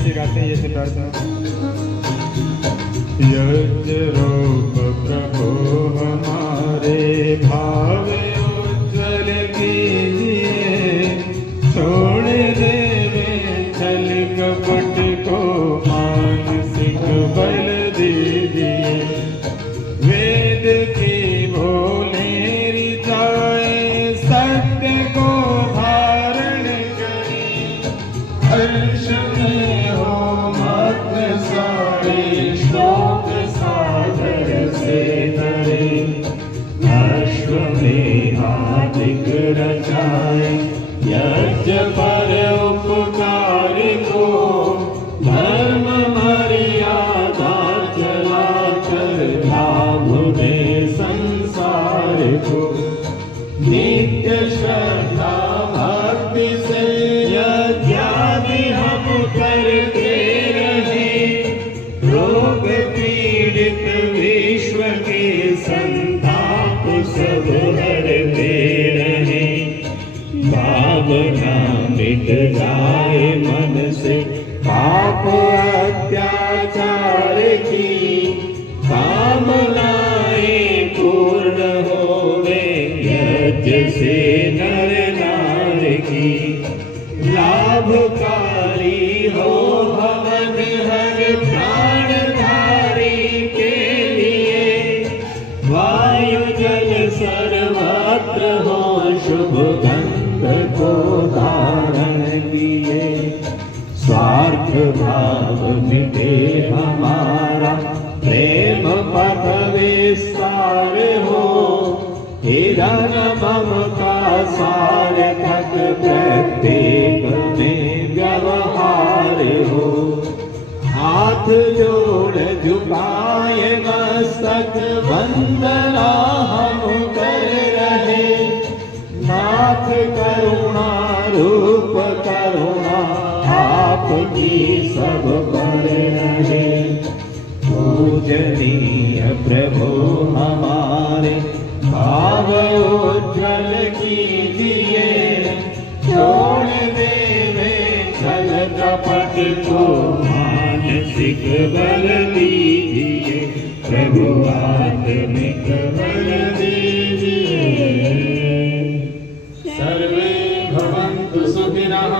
से गाते हैं ये से प्रार्थना। यज्ञ रूप प्रभु हमारे भाव उज्ज्वल कीजिए, छोड़ देवे छल कपट को मानसिक बल दीजिए। वेद की भोलेरी जाए सत्य को धारण करें, हर्ष में हो मत सारे शोक सागर से तरे। अश्व में हार्दिक रचाए यज्ञ पर उपकार को, धर्म मर्यादा चला कर लाभ दे संसार को। नित्य श्रद्धा भक्ति से यज्ञादि हम करते रहे, रोग पीड़ित विश्व के संताप सब हरते रहे। भावना मिट जाए मन से पाप अत्याचार की, कामनाएं पूर्ण होवे यज्ञ से नर नार की। लाभकारी हो हवन हर प्राणधारी के लिए, वायु जल सर्वत्र हो शुभ गंध को धारण लिए। स्वार्थ भाव मिटे हमारा प्रेम पथ विस्तार हो, हिरण मम का सार्थक प्रत्येक में व्यवहार हो। हाथ जोड़ झुकाए मस्तक वंदना हम कर रहे, नाथ करुणा रूप करुणा आपकी सब पर रहे। पूजनीय प्रभु हमारे भाव उज्ज्वल कीजिए, छोड़ देवे छल कपट को मानसिक बल दीजिए। प्रभु आत्मिक बल दीजिए। सर्वे भवन्तु सुखिनः,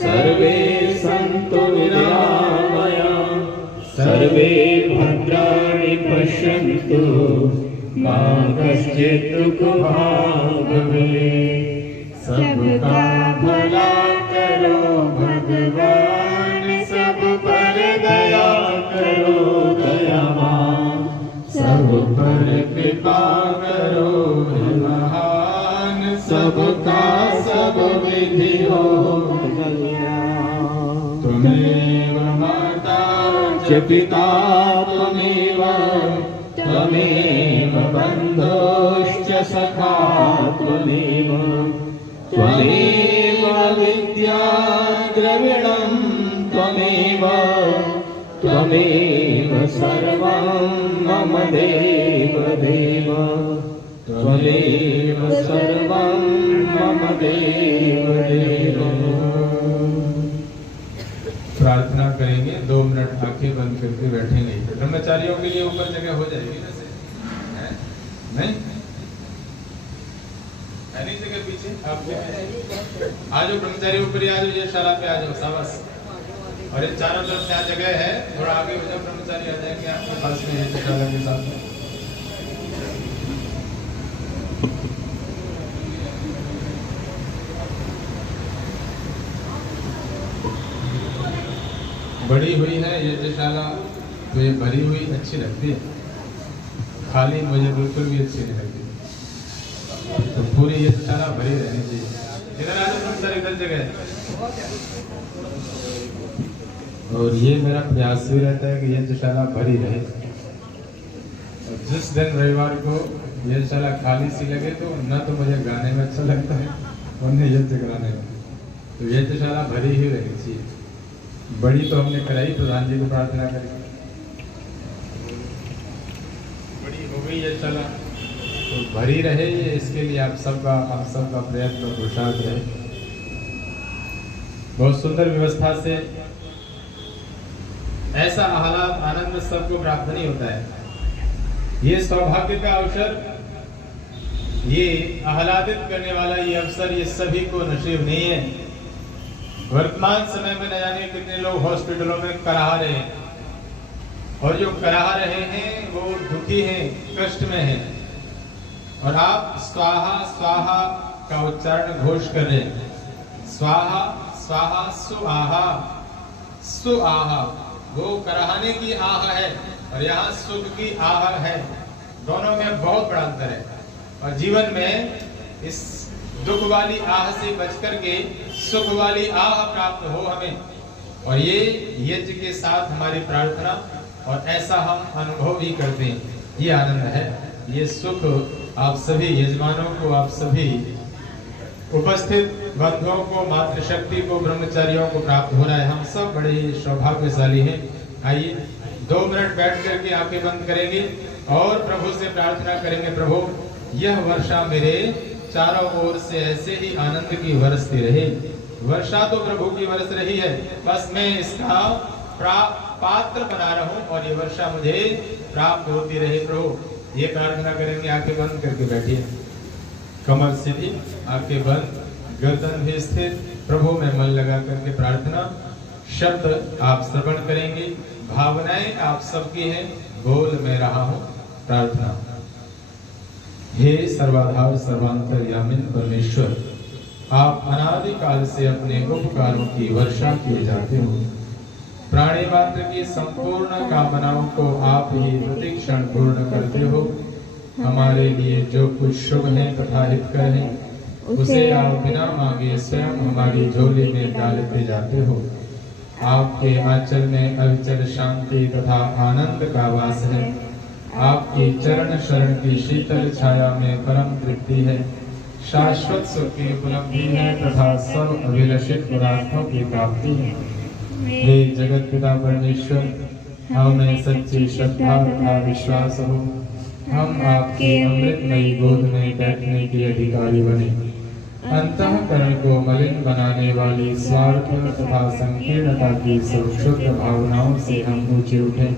सर्वे सन्तु निरामयाः, सर्वे भद्राणि पश्यन्तु, मा कश्चित् दुःखभाग् भवेत्। सबका भला करो भगवान, सब पर दया करो दयावान। सब पर कृपा करो महान, सबका सब विधि हो कल्याण। त्वमेव माता च पिता त्वमेव, त्वमेव बन्धुश्च सखा त्वमेव, त्वमेव विद्या द्रविणं त्वमेव, त्वमेव सर्वं मम देव देव, त्वमेव सर्वं मम देव देव। प्रार्थना करेंगे, 2 मिनट आंखें बंद करके बैठेंगे। ब्रह्मचारियों के लिए ऊपर जगह हो जाएगी ना से? नहीं नहीं जगह पीछे आपके आ जाओ ब्रह्मचारी ऊपर ही आ जाओ, ये शाला पे आ जाओ शाबाश। और ये चारों तरफ क्या जगह है, थोड़ा आगे हो जाओ, ब्रह्मचारी आ जाएंगे आपके पास में ये शाला के साथ में। बड़ी हुई है यज्ञशाला तो ये भरी हुई अच्छी लगती है, खाली मुझे बिल्कुल भी अच्छी नहीं लगती। तो पूरी यज्ञशाला भरी रहनी चाहिए। इधर आ जाओ सर, इधर जगह है। और ये मेरा प्रयास भी रहता है कि यज्ञशाला भरी रहे। और जिस दिन रविवार को यज्ञशाला खाली सी लगे तो न तो मुझे गाने में अच्छा लगता है और न यज्ञ कराने में, तो यज्ञशाला भरी ही रहनी चाहिए। बड़ी तो हमने कराई, प्रधान जी को प्रार्थना करी, बड़ी हो गई है चला, तो भरी रहे ये, इसके लिए आप सबका प्रयत्न और पुरुषार्थ रहे। बहुत सुंदर व्यवस्था से ऐसा आह्लाद आनंद सबको प्राप्त नहीं होता है। ये सौभाग्य का अवसर, ये आह्लादित करने वाला ये अवसर ये सभी को नसीब नहीं है। वर्तमान समय में न जाने कितने लोग हॉस्पिटलों में कराह रहे हैं, और जो कराह रहे हैं वो दुखी हैं, कष्ट में हैं, और आप स्वाहा स्वाहा का उच्चारण घोष कर रहे हैं। स्वाहा स्वाहा सुआहा सुआहा, वो कराहने की आह है और यहाँ सुख की आह है। दोनों में बहुत बड़ा अंतर है, और जीवन में इस दुख वाली आह से बच करके सुख वाली आह प्राप्त हो हमें, और ये यज्ञ के साथ हमारी प्रार्थना, और ऐसा हम अनुभव भी करते हैं। ये आनंद है, ये सुख आप सभी यजमानों को, आप सभी उपस्थित बंधुओं को, मातृशक्ति को, ब्रह्मचारियों को प्राप्त हो रहा है। हम सब बड़े ही सौभाग्यशाली हैं। आइए 2 मिनट बैठ करके आंखें बंद करेंगे और प्रभु से प्रार्थना करेंगे, प्रभु यह वर्षा मेरे चारों ओर से ऐसे ही आनंद की बरसती रहे। वर्षा तो प्रभु की बरस रही है, बस मैं इसका पात्र बना रहूं और ये वर्षा मुझे प्राप्त होती रहे। प्रभु ये प्रार्थना करेंगे, आंखें बंद करके बैठिए, कमर सीधी, आंखें बंद, गर्दन भी स्थिर, प्रभु में मन लगा करके प्रार्थना। शब्द आप श्रवण करेंगे, भावनाएं आप सबकी हैं, बोल मैं रहा हूं प्रार्थना। हे सर्वाधार सर्वांतर्यामिन परमेश्वर, आप अनादि काल से अपने उपकारों की वर्षा किए जाते हो। प्राणी मात्र की संपूर्ण कामनाओं को आप ही प्रतिक्षण पूर्ण करते हो। हमारे लिए जो कुछ शुभ है तथा हितकर है, उसे आप बिना मांगे स्वयं हमारी झोली में डालते जाते हो। आपके आंचल में अविचल शांति तथा आनंद का वास है। आपकी चरण शरण की शीतल छाया में परम तृप्ति है। शाश्वत सुख की उपलब्धि है तथा सब अभिलषित पदार्थों की प्राप्ति है। हे जगत पिता परमेश्वर, हमें सच्ची श्रद्धा तथा विश्वास हो, हम आपकी अमृतमयी गोद में बैठने के अधिकारी बने। अंतःकरण को मलिन बनाने वाली स्वार्थ तथा संकीर्णता की सब शुद्ध भावनाओं से हम ऊंचे उठें।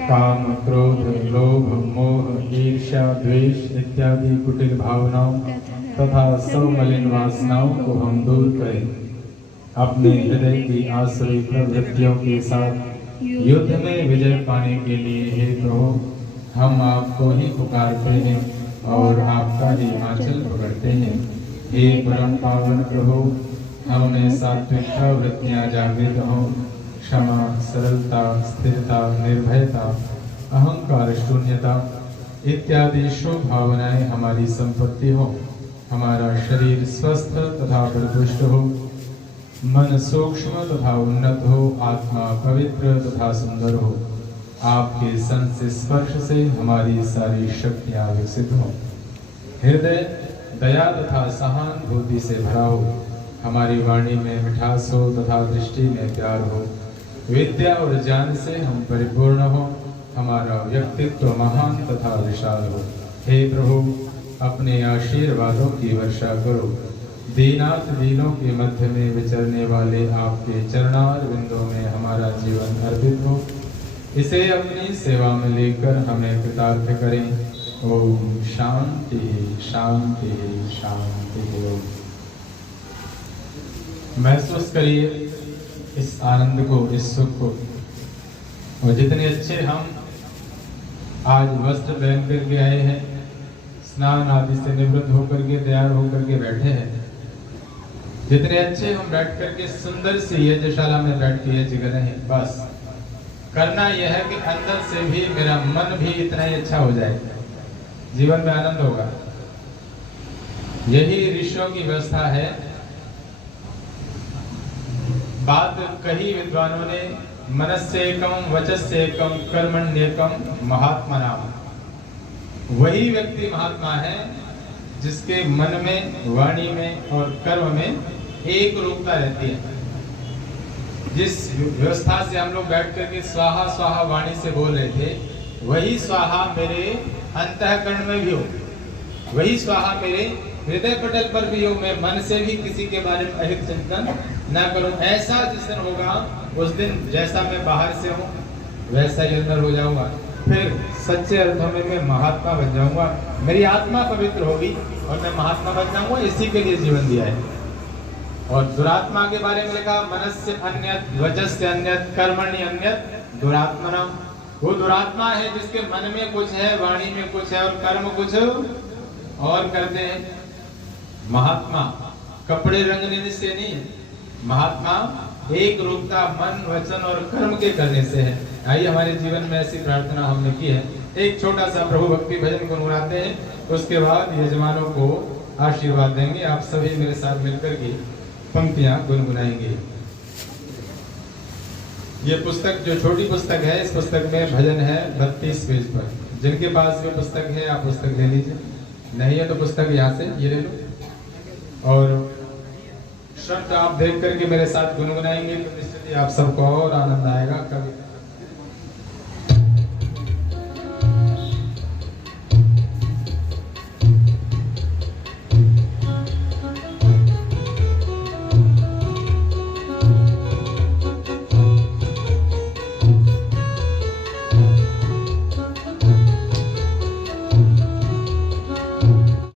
काम, क्रोध, लोभ, मोह, ईर्ष्या, द्वेष इत्यादि कुटिल भावनाओं तथा सब मलिन वासनाओं को हम दूर करें। अपने हृदय की आसुरी प्रवृत्तियों के साथ युद्ध में विजय पाने के लिए हे प्रभु हम आपको ही पुकारते हैं और आपका ही आंचल पकड़ते हैं। हे परम पावन प्रभु, हमें सात्विक वृत्तियां जागृत हों, क्षमा, सरलता, स्थिरता, निर्भयता, अहंकार शून्यता इत्यादि शुभ भावनाएं हमारी संपत्ति हो। हमारा शरीर स्वस्थ तथा प्रदुष्ट हो, मन सूक्ष्म तथा उन्नत हो, आत्मा पवित्र तथा सुंदर हो। आपके संस्पर्श से हमारी सारी शक्तियां विकसित हो। हृदय दया तथा सहानुभूति से भरा हो। हमारी वाणी में मिठास हो तथा दृष्टि में प्यार हो। विद्या और ज्ञान से हम परिपूर्ण हो। हमारा व्यक्तित्व महान तथा विशाल हो। हे प्रभु, अपने आशीर्वादों की वर्षा करो। दीनाथ दीनों के मध्य में विचरने वाले आपके चरणार बिंदों में हमारा जीवन अर्पित हो। इसे अपनी सेवा में लेकर हमें कृतार्थ करें। ओम शांति शांति शांति। महसूस करिए इस आनंद को, इस सुख को। और जितने अच्छे हम आज वस्त्र पहन करके आए हैं, स्नान आदि से निवृत्त होकर के तैयार होकर के बैठे हैं, जितने अच्छे हम बैठ करके सुंदर सी यज्ञशाला में बैठ के यज्ञ कर रहे हैं, बस करना यह है कि अंदर से भी मेरा मन भी इतना ही अच्छा हो जाए, जीवन में आनंद होगा। यही ऋषियों की व्यवस्था है। बात कही विद्वानों ने, मनस्येकम वचस्येकम कर्मण्येकम महात्मा नाम। वही व्यक्ति महात्मा है जिसके मन में, वाणी में और कर्म में एक रूपता रहती है। जिस व्यवस्था से हम लोग बैठ करके स्वाहा स्वाहा वाणी से बोल रहे थे, वही स्वाहा मेरे अंतःकरण में भी हो, वही स्वाहा मेरे हृदय पटल पर भी हो। मैं मन से भी किसी के बारे में अहित चिंतन ना करूं। ऐसा जिस दिन होगा उस दिन जैसा मैं बाहर से हूं वैसा ही अंदर हो जाऊंगा, फिर सच्चे अर्थों में मैं महात्मा बन जाऊंगा। मेरी आत्मा पवित्र होगी और मैं महात्मा बन जाऊंगा। इसी के लिए जीवन दिया है। और दुरात्मा के बारे में लिखा, मनस्य अन्यत वचस्य अन्यत कर्मणि अन्यत दुरात्मना। वो दुरात्मा है जिसके मन में कुछ है, वाणी में कुछ है और कर्म कुछ और करते हैं। महात्मा कपड़े रंगने से नहीं, महात्मा एक रूपता मन वचन और कर्म के करने से है। आइए हमारे जीवन में ऐसी प्रार्थना हमने की है। एक छोटा सा प्रभु भक्ति भजन गुनगुनाते हैं, उसके बाद यजमानों को आशीर्वाद देंगे। आप सभी मेरे साथ मिलकर के पंक्तियां गुनगुनाएंगे। ये पुस्तक जो छोटी पुस्तक है, इस पुस्तक में भजन है 32 पेज पर। जिनके पास ये पुस्तक है आप पुस्तक ले लीजिए, नहीं है तो पुस्तक यहाँ से ये ले लो। और शब्द आप देख करके मेरे साथ गुनगुनाएंगे तो निश्चित ही आप सबको और आनंद आएगा। कभी